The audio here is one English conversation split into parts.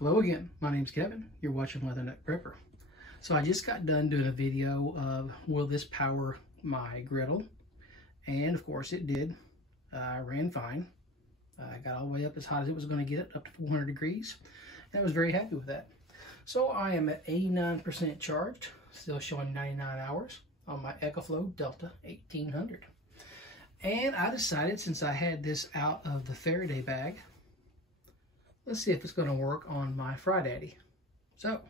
Hello again, my name's Kevin. You're watching Leatherneck Prepper. So I just got done doing a video of will this power my griddle, and of course it did. Ran fine. I got all the way up as hot as it was going to get, up to 400 degrees, and I was very happy with that. So I am at 89% charged, still showing 99 hours on my EcoFlow Delta 1800. And I decided, since I had this out of the Faraday bag, let's see if it's going to work on my Fry-Daddy. So,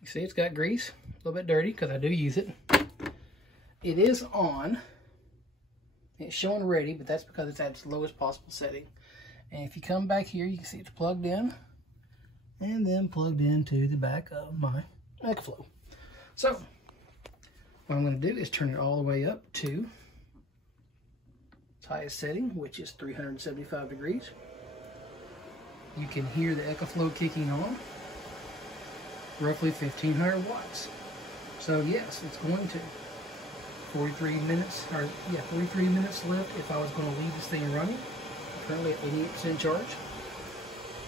you see it's got grease, a little bit dirty because I do use it. It is on. It's showing ready, but that's because it's at its lowest possible setting. And if you come back here, you can see it's plugged in and then plugged into the back of my EcoFlow. So, what I'm going to do is turn it all the way up to its highest setting, which is 375 degrees. You can hear the EcoFlow kicking on, roughly 1500 watts. So yes, it's going to. 43 minutes left if I was going to leave this thing running. I'm currently at 88% charge.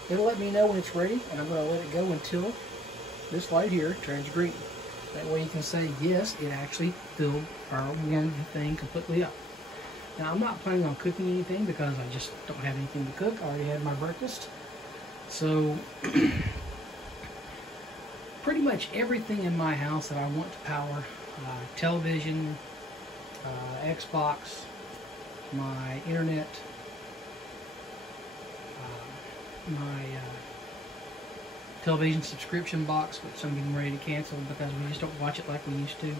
It'll let me know when it's ready, and I'm going to let it go until this light here turns green. That way you can say, yes, it actually filled or warmed the thing completely up. Now, I'm not planning on cooking anything because I just don't have anything to cook. I already had my breakfast. So, pretty much everything in my house that I want to power, television, Xbox, my internet, my television subscription box, which I'm getting ready to cancel because we just don't watch it like we used to.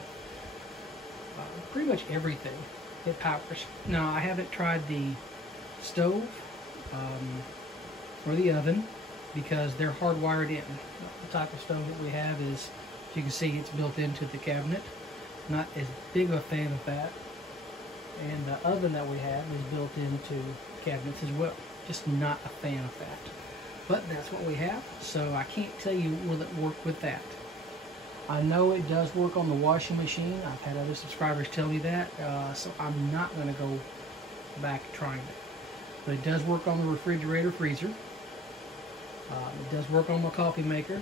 Pretty much everything it powers. Now, I haven't tried the stove or the oven because they're hardwired in. The type of stove that we have is, as you can see, it's built into the cabinet. Not as big of a fan of that. And the oven that we have is built into cabinets as well. Just not a fan of that. But that's what we have, so I can't tell you will it work with that. I know it does work on the washing machine. I've had other subscribers tell me that, so I'm not going to go back trying it. But it does work on the refrigerator freezer. It does work on my coffee maker.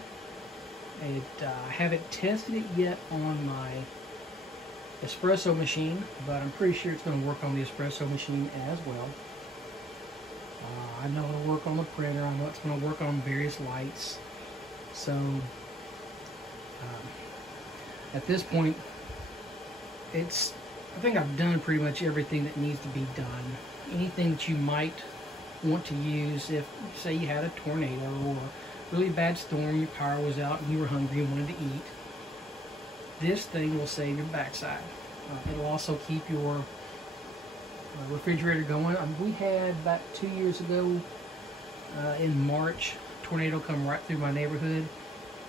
I haven't tested it yet on my espresso machine, but I'm pretty sure it's going to work on the espresso machine as well. I know it'll work on the printer. I know it's going to work on various lights. So, at this point, I think I've done pretty much everything that needs to be done. Anything that you might want to use if, say, you had a tornado or a really bad storm, your power was out and you were hungry and wanted to eat, this thing will save your backside. It'll also keep your refrigerator going. We had about 2 years ago in March, a tornado come right through my neighborhood.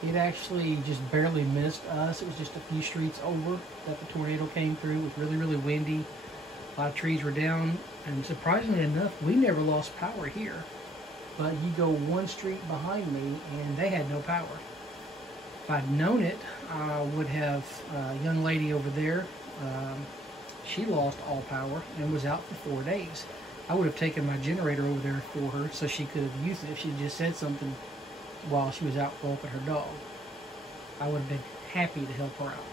It actually just barely missed us. It was just a few streets over that the tornado came through. It was really, really windy. A lot of trees were down, and surprisingly enough, we never lost power here. But you go one street behind me, and they had no power. If I'd known it, I would have a young lady over there. She lost all power and was out for 4 days. I would have taken my generator over there for her so she could have used it if she just said something while she was out walking her dog. I would have been happy to help her out.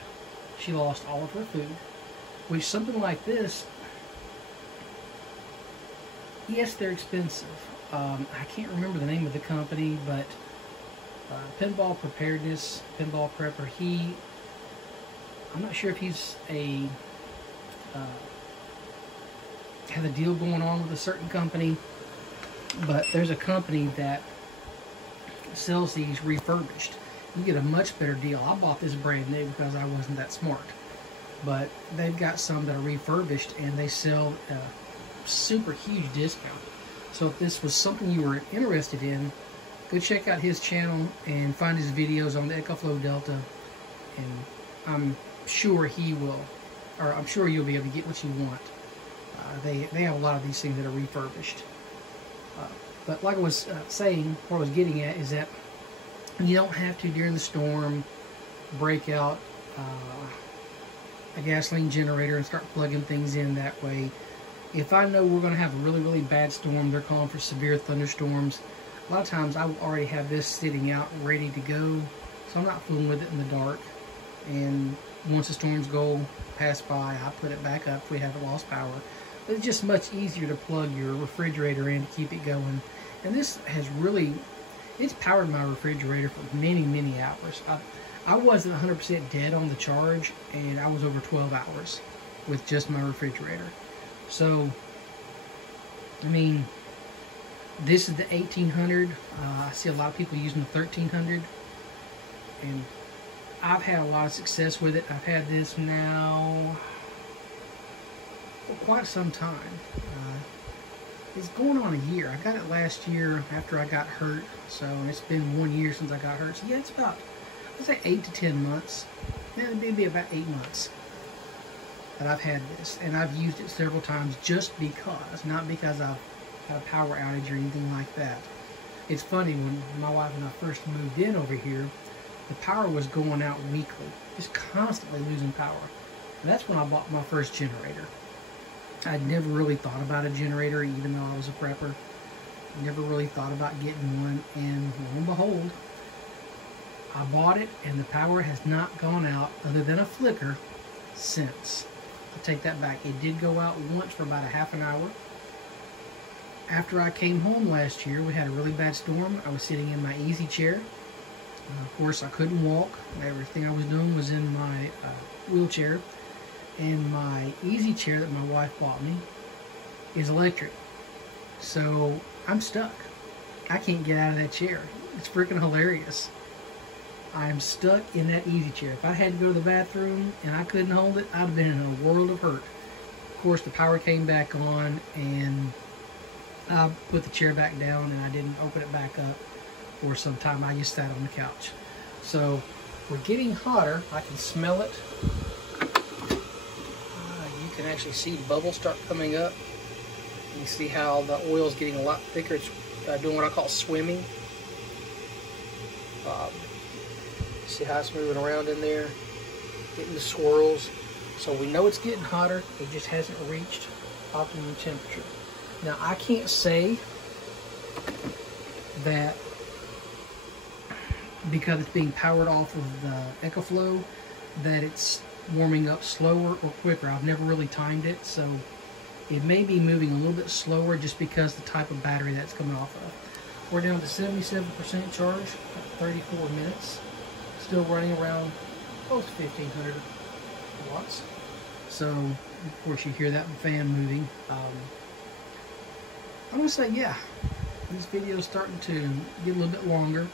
She lost all of her food, which something like this, yes, they're expensive. I can't remember the name of the company, but Pinball Preparedness, Pinball Prepper, I'm not sure if he's has a deal going on with a certain company, but there's a company that sells these refurbished. You get a much better deal. I bought this brand new because I wasn't that smart, but they've got some that are refurbished and they sell a super huge discount. So if this was something you were interested in, go check out his channel and find his videos on the EcoFlow Delta, and I'm sure he will, or I'm sure you'll be able to get what you want. They have a lot of these things that are refurbished. But like I was saying, what I was getting at is that you don't have to, during the storm, break out a gasoline generator and start plugging things in that way. If I know we're going to have a really, really bad storm, they're calling for severe thunderstorms, a lot of times I already have this sitting out ready to go, so I'm not fooling with it in the dark. And once the storms pass by, I put it back up if we haven't lost power. But it's just much easier to plug your refrigerator in to keep it going. And this has really, it's powered my refrigerator for many, many hours. I wasn't 100% dead on the charge, and I was over 12 hours with just my refrigerator. So, I mean, this is the 1800. I see a lot of people using the 1300, and I've had a lot of success with it. I've had this now for quite some time. It's going on a year. I got it last year after I got hurt, so it's been 1 year since I got hurt. So yeah, it's about, I'd say 8 to 10 months. Yeah, maybe about 8 months that I've had this, and I've used it several times just because, not because I've had a power outage or anything like that. It's funny, when my wife and I first moved in over here, the power was going out weekly, just constantly losing power. And that's when I bought my first generator. I'd never really thought about a generator, even though I was a prepper. Never really thought about getting one, and lo and behold, I bought it, and the power has not gone out, other than a flicker, since. I take that back. It did go out once for about a half an hour. After I came home last year, we had a really bad storm. I was sitting in my easy chair. Of course, I couldn't walk. Everything I was doing was in my wheelchair. And my easy chair that my wife bought me is electric. So I'm stuck. I can't get out of that chair. It's freaking hilarious. I'm stuck in that easy chair. If I had to go to the bathroom and I couldn't hold it, I'd have been in a world of hurt. Of course, the power came back on, and I put the chair back down, and I didn't open it back up for some time. I just sat on the couch. So we're getting hotter. I can smell it. You can actually see bubbles start coming up. You see how the oil is getting a lot thicker. It's doing what I call swimming. See how it's moving around in there, getting the swirls. So we know it's getting hotter. It just hasn't reached optimum temperature. Now, I can't say that because it's being powered off of the EcoFlow that it's warming up slower or quicker. I've never really timed it, so it may be moving a little bit slower just because the type of battery that's coming off of. We're down to 77% charge at 34 minutes. Still running around close to 1500 watts. So, of course, you hear that fan moving. I'm going to say, yeah, this video is starting to get a little bit longer.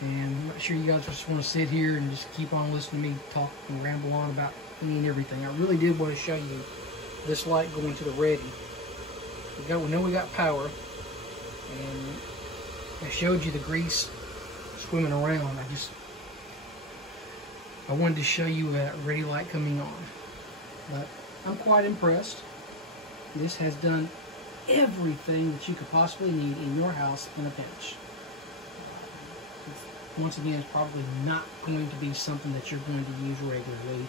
And I'm not sure you guys just want to sit here and just keep on listening to me talk and ramble on about any and everything. I really did want to show you this light going to the ready. We know we got power. And I showed you the grease swimming around. I wanted to show you a ready light coming on. But I'm quite impressed. This has done everything that you could possibly need in your house in a pinch. Once again, it's probably not going to be something that you're going to use regularly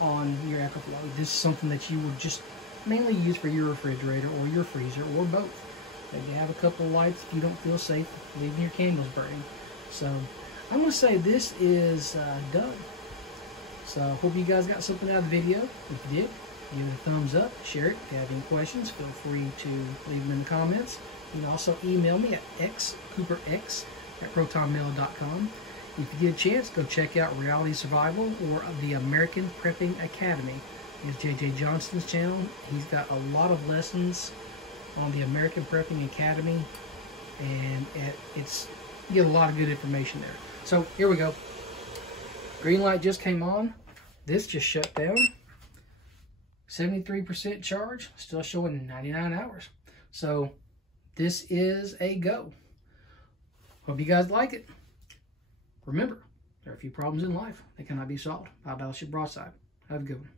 on your EcoFlow. This is something that you would just mainly use for your refrigerator or your freezer, or both. Maybe have a couple of lights if you don't feel safe leaving your candles burning. So I'm going to say this is done. So I hope you guys got something out of the video. If you did, give it a thumbs up, share it. If you have any questions, feel free to leave them in the comments. You can also email me at xcooperx@protonmail.com. If you get a chance, go check out Reality Survival or the American Prepping Academy. It's JJ Johnston's channel. He's got a lot of lessons on the American Prepping Academy, and you get a lot of good information there. So here we go. Green light just came on. This just shut down. 73% charge, still showing 99 hours. So this is a go. Hope you guys like it. Remember, there are a few problems in life that cannot be solved by Battleship Broadside. Have a good one.